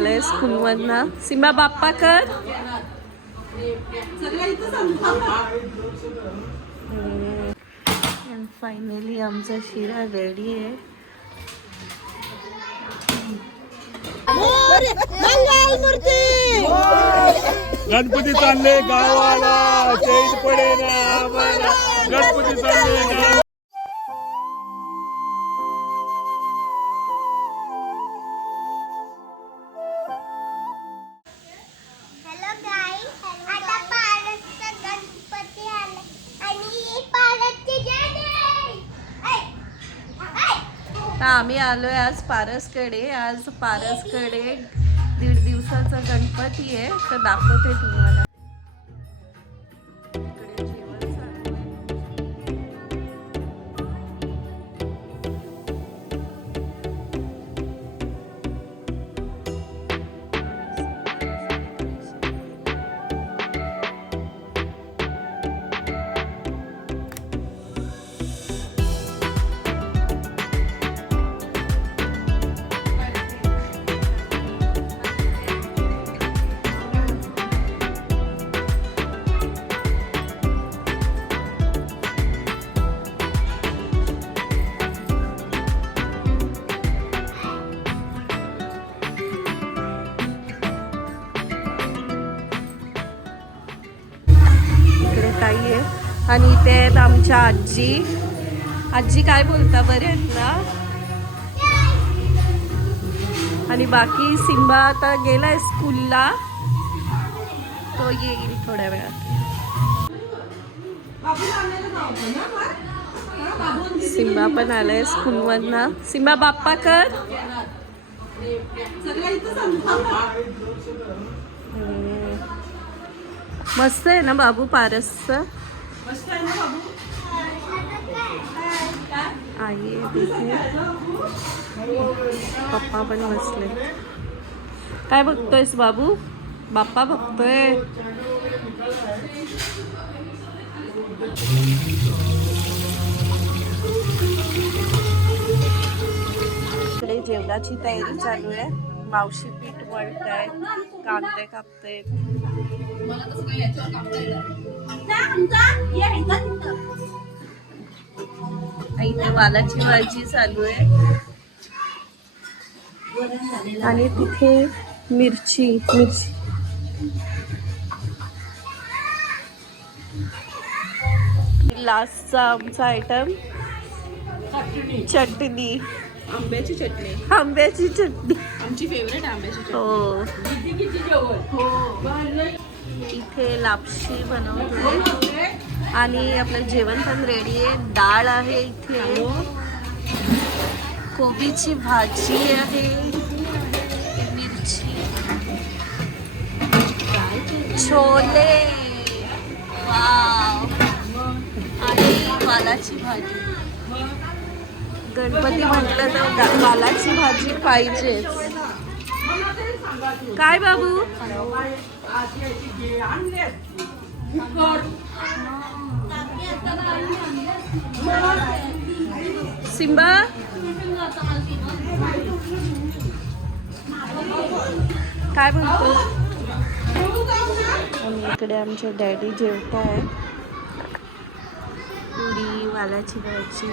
आलाय स्कूल मधनं. सिम्बा बाप्पा कर. फायनली आमचा शिरा रेडी आहे. गणपती चालले गावाला, चैत पडे ना आम्हाला. गणपती चालले गावाला. आम्ही आलोय आज पारसकडे. आज पारसकडे 1.5 दिवसाचा गणपती आहे, तर दाखवते तुम्हाला. ताई आहे आणि इथे आहेत आमच्या आजी. आजी काय बोलता, बरे आहेत ना? आणि बाकी सिम्बा आता गेलाय स्कूलला, तो येईल थोड्या वेळात. सिम्बा पण आलाय स्कूल मधनं. सिम्बा बाप्पा कर. मस्त आहे ना बाबू पारसचं. आई तिथे पप्पा पण बसले. काय बघतोयस बाबू? बाप्पा बघतोय. इकडे जेवणाची तयारी चालू आहे. मावशी पीठ मळताय, कांदे कापतायत. इथे वालाची भाजी चालू आहे आणि तिथे मिरची. लास्टचा आमचा आयटम चटणी. आंब्याची चटणी. आंब्याची चटणी आमची फेवरेट आंब्याची चटणी. हो. इथे लापशी बनवतोय आणि आपलं जेवण पण रेडी आहे. डाळ आहे इथे, कोबीची भाजी आहे, मिरची, छोले, वाव, आणि वालाची भाजी. गणपती म्हटलं तर वालाची भाजी पाहिजेच. काय बाबू? सिम्बा काय म्हणतो? इकडे आमचे डॅडी जेवताय. पुरी, वालाची भाजी.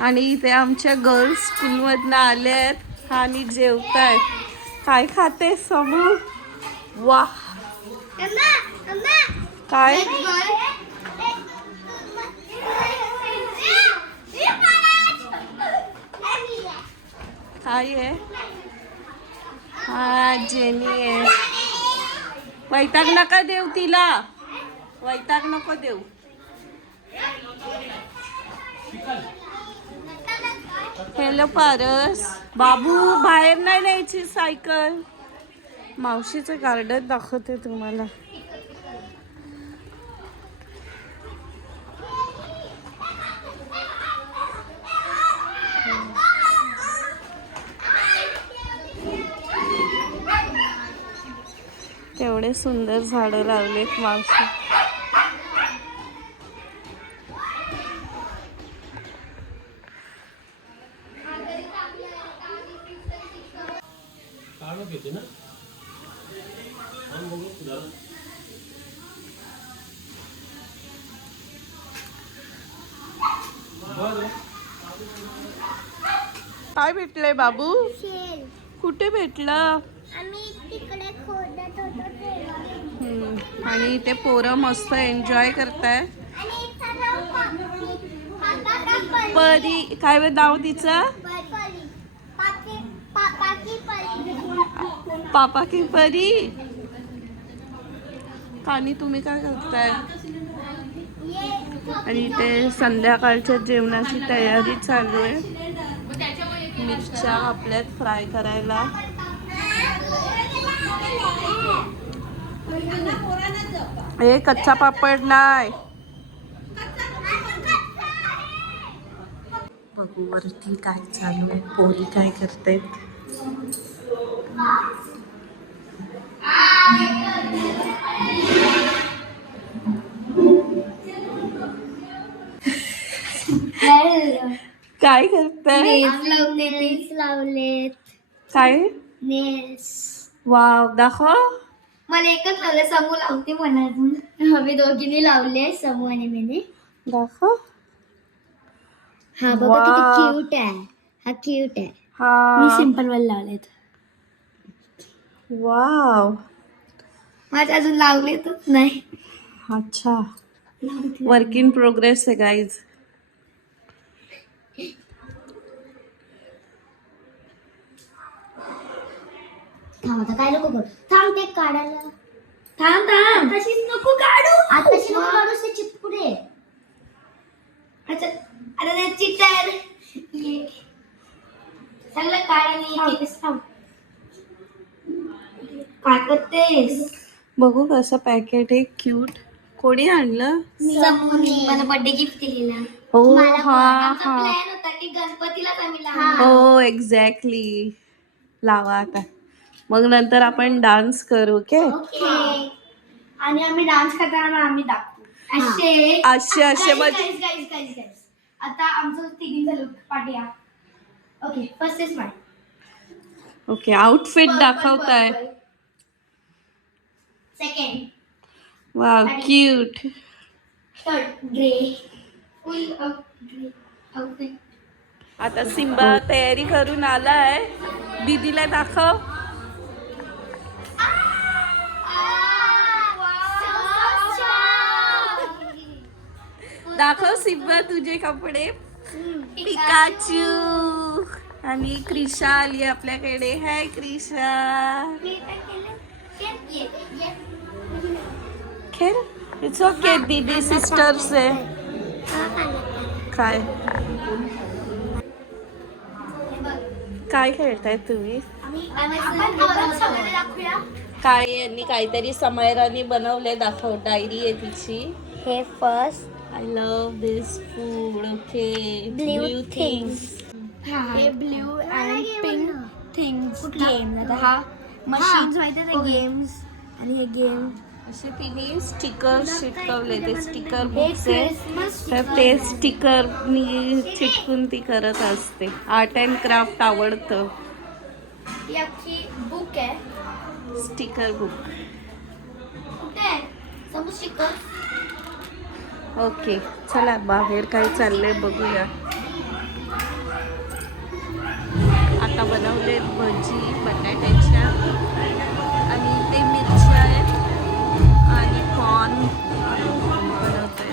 आणि इथे आमच्या गर्ल्स स्कूलमधनं आल्या आहेत आणि जेवतायत. काय खाते समू? वा, काय काय आहे? हा जेनी आहे. वैताग नका देऊ तिला, वैताग नको देऊ. हॅलो पारस. बाबू बाहेर नाही न्यायची सायकल. मावशीचं गार्डन दाखवते तुम्हाला. केवढे सुंदर झाडं लावलेत मावशी. काय भेटलंय बाबू? शेल कुठे भेटलं? आम्ही तिकडे खोदत होतो तेव्हा. आणि ते पोरं मस्त एन्जॉय करताय. आणि सर्व पापा का परी काय नाव तिचं? परी पापा की परी. पापा की परी. कानी तुम्ही काय करताय? आणि इथे संध्याकाळच्या जेवणाची तयारी चालू आहे. मिरच्या आपल्यात फ्राय करायला. हे कच्चा पापड नाही. बघू वरती काय चालू आहे, पोरी काय करतायत. काय करताय? नेल्स लावलेत. काय? नेल्स. वाव, दाखव. मला एकच लावले, समूह लावते मला अजून. आम्ही दोघींनी लावले, समूह आणि मीने. दाखव. हा बघा किती क्यूट आहे. हा क्यूट आहे. मी हा. सिंपल वाले लावलेत. वाव. माझे अजून लावलेतच नाही. अच्छा. वर्क इन प्रोग्रेस आहे गाईज. थांब आता काय नको करू. थांब ते काढायला. थांब तशीच नको काढू. आताशी नको काढू, ते चिपकू दे. अच्छा अरे ते चिटर. चांगलं काढायला थांब. काय करतेस? बघू कसं पॅकेट आहे, क्यूट. कोणी आणलं? समूहने मला बर्थडे गिफ्ट दिलेला. हो हा आमचा हा. प्लॅन होता की गणपतीलाच आम्ही लावणार. हो एक्झॅक्टली. लावा आता. मग नंतर आपण डान्स करू. ओके. ओके. आणि आम्ही डान्स करताना आम्ही दाखवू. असे असे मग गाईज आता आमचं तिघींचा लुक पाठवूया. Okay first is my. Okay outfit दाखवताय. Second. Wow cute. Third grey. Full of grey outfit. आता सिम्बा तयारी करून आलाय. दीदीला दाखव. दाखव सिम्बा तुझे कपडे. पिकाचू. आणि क्रिशा आली आपल्याकडे. हाय क्रिशा. खेळ. It's okay. दीदी सिस्टर्स आहे. काय काय खेळताय तुम्ही? काय यांनी काहीतरी समायरानी बनवले. दाखव. डायरी आहे तिची. हे first. I love this food. Okay. Blue things. हे blue and pink things game. आता हा मशीन्स माहिती आहे गेम्स. आणि हे गेम असे तिने स्टिकर चिटकवले. ते स्टिकर हे बुक्स आहे. क्रिसमस. तर ते स्टिकर मी चिटकून ती करत असते. आर्ट अँड क्राफ्ट आवडतं. ही अख्खी बुक आहे. Sticker book. कुठे आहे समोर स्टिकर. ओके चला बाहेर काय चाललंय बघूया. आता बनवले भजी बटाट्याच्या. आणि ते मिरच्या आहेत. आणि कॉर्न बनवतोय.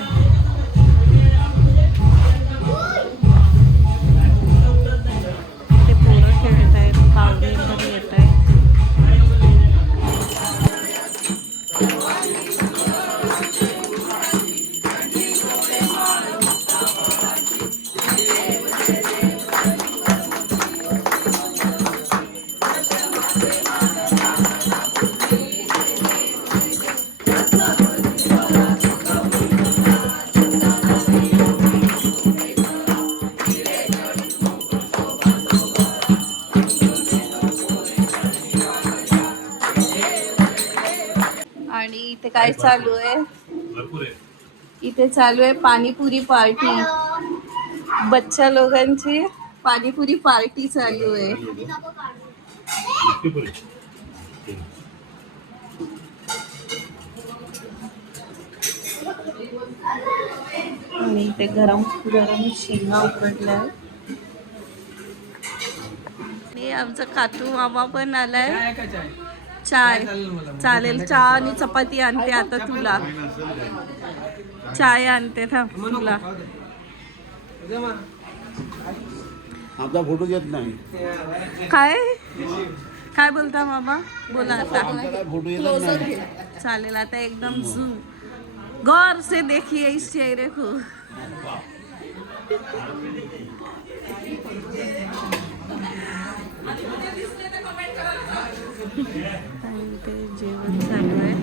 ते पोरं खेळत आहेत. पाहुणे पण येत आहेत. आणि इथे काय चालू आहे? इथे चालू आहे पाणीपुरी पार्टी. बच्चा लोकांची पाणीपुरी पार्टी चालू आहे. आणि ते गरम गरम शेंगा उकडल्या. आणि आमचा कातू मामा पण आलाय. चाय चालेल, चहा आणि चपाती आणते आता तुला. चाय आणते थांब तुला. आपला फोटो घेत नाही. काय काय बोलता मामा? बोला आता. फोटो येत नाही. चालेल आता एकदम झूम गौर से देखिए इस चेहरे को. आणि ते जेवण चालू आहे.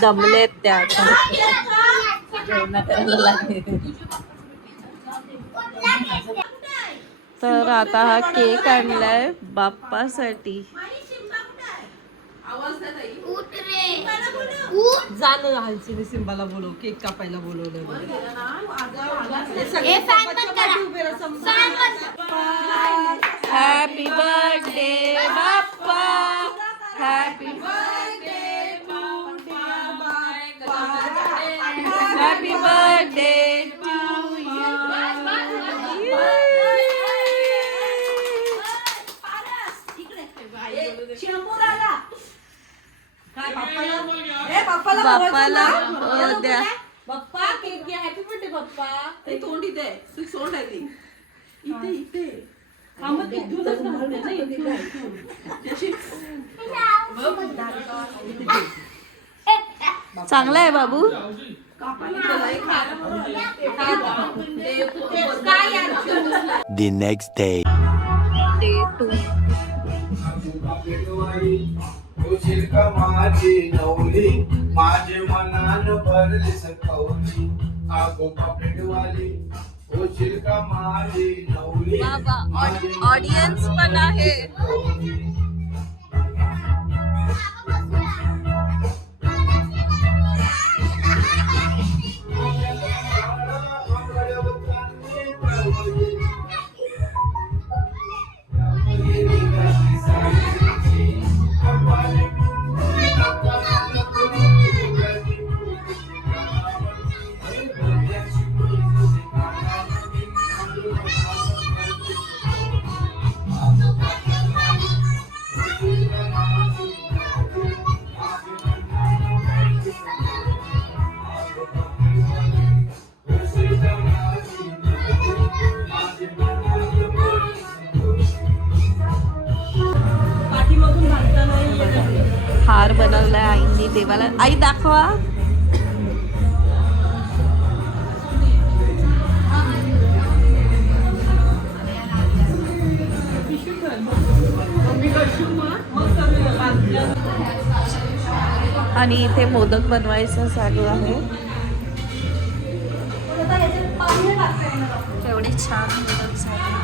दमलेत त्या आता. तर आता हा केक आणलाय बाप्पासाठी. जाणं हालची सिंबाला बोलव, केक कापायला बोलवलं. Happy birthday Bappa, happy birthday happy birthday to you. बाप्पाला द्या. बाप्पा केक घ्या, हॅपी बर्थडे बाप्पा. ते तोंड इथे, तू सोंड आहे ती. इथे इथे. हा मग इथूनच घालते ना, इथे काय. चांगला आहे बाबू. The next day. डे 2. होशील का माझी नवली, माझे मनान भरली सकवली. आगो पापलेटवाली होशील का माझी नवली. बाबा ऑडियन्स पण आहे. हार बनवलाय आईंनी देवाला. आई दाखवा. आणि इथे मोदक बनवायचं चालू आहे. केवढे छान मोदक झाले.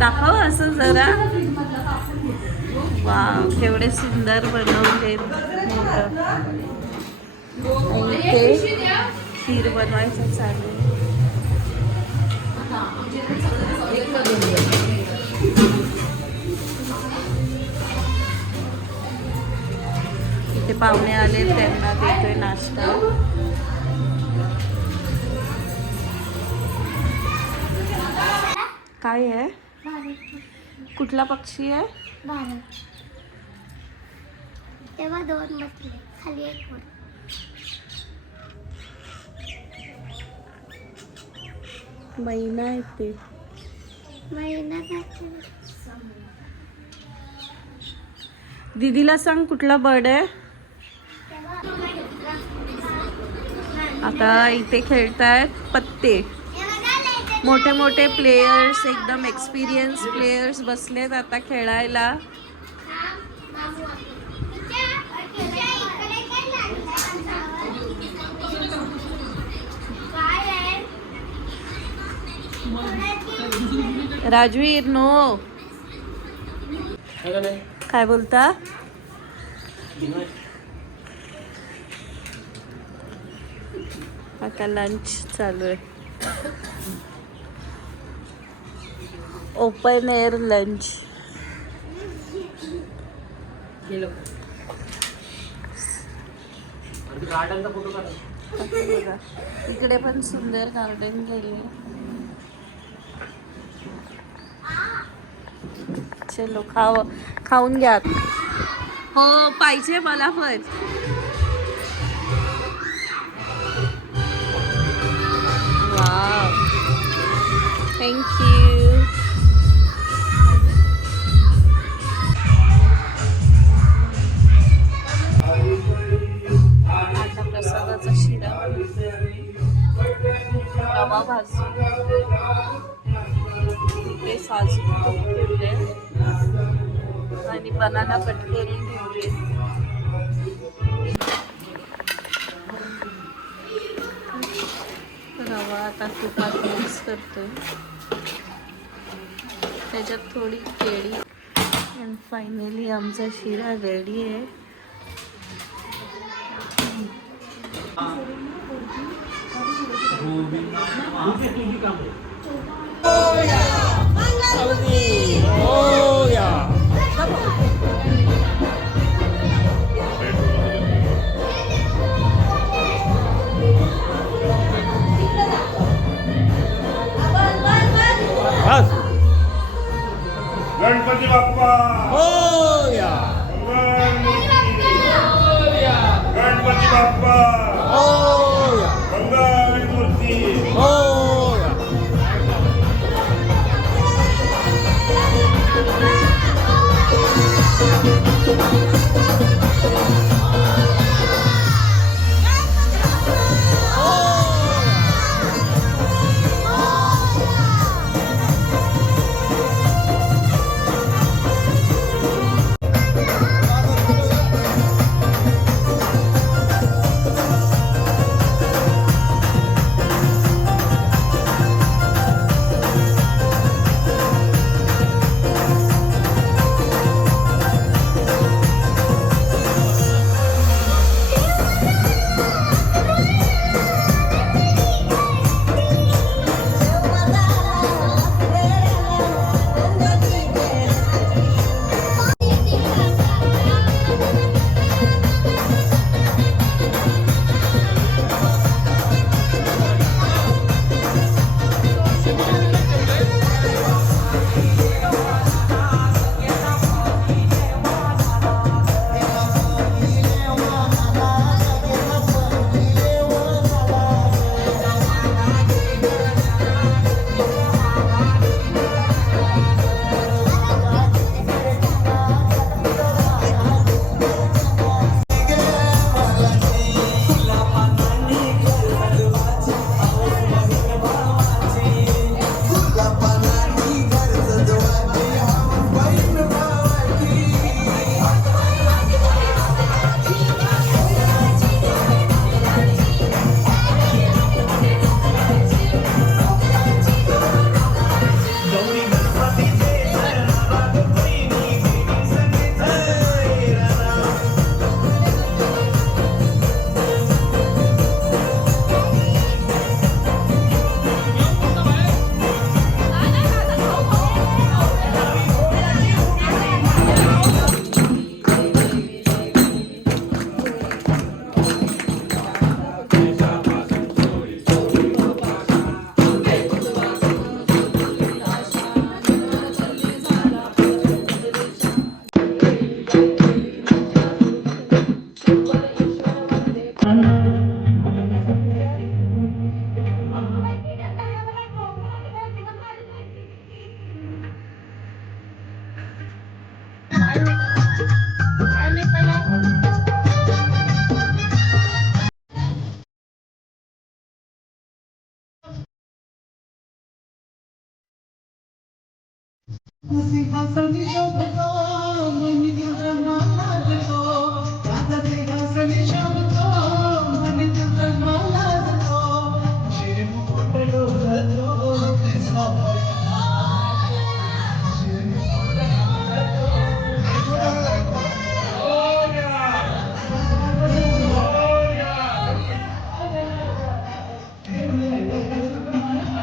दाखव असं जरा. वा केवढे सुंदर बनवले. ते खीर बनवायचं चालू. इथे पाहुणे आले त्यांना देतोय नाश्ता. काय आहे? कुठला पक्षी आहे? भारत. तेव्हा 2 बसले खाली एक वर. मैना आहे ते. दीदीला सांग कुठला बर्ड आहे. आता इथे खेळतायत पत्ते. मोठे मोठे प्लेयर्स एकदम एक्सपिरियन्स प्लेयर्स बसलेत आता खेळायला. राजवीर नो. काय बोलता? आता लंच चालू आहे. Open air lunch. इकडे पण सुंदर गार्डन गेले. चलो खाऊन घ्या. हो पाहिजे मला पण. Wow thank you. आता प्रसादाचा शिरा, रवा भाजून ते साजून ठेवले आणि बनाना कट करून ठेवले. रवा आता तुपात मिक्स करतोय. त्याच्यात थोडी केळी. आणि फायनली आमचा शिरा रेडी आहे. गणपती बाप्पा मोरया. गणपती बाप्पा मोरया. मंगल मूर्ती मोरया. गौरी गणपतीचे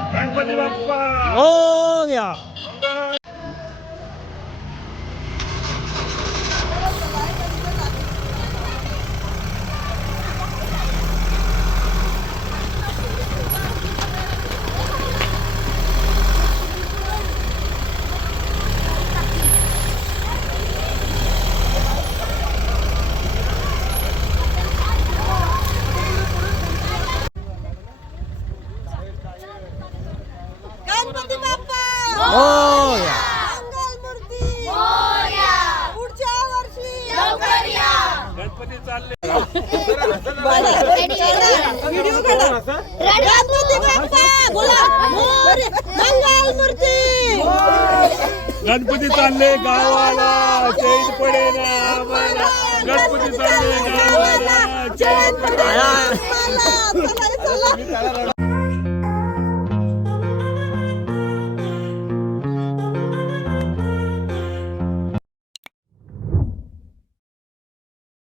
गणपती बाप्पा गणपती बाप्पा मंगल मूर्ती पुढच्या वर्षी गणपती चालले व्हिडिओ काढा. गणपती बाप्पा बोला मंगल मूर्ती. गणपती चालले गावाला चैन पडे ना आम्हाला गणपती चालले गावाला चैन पडे चला, चला.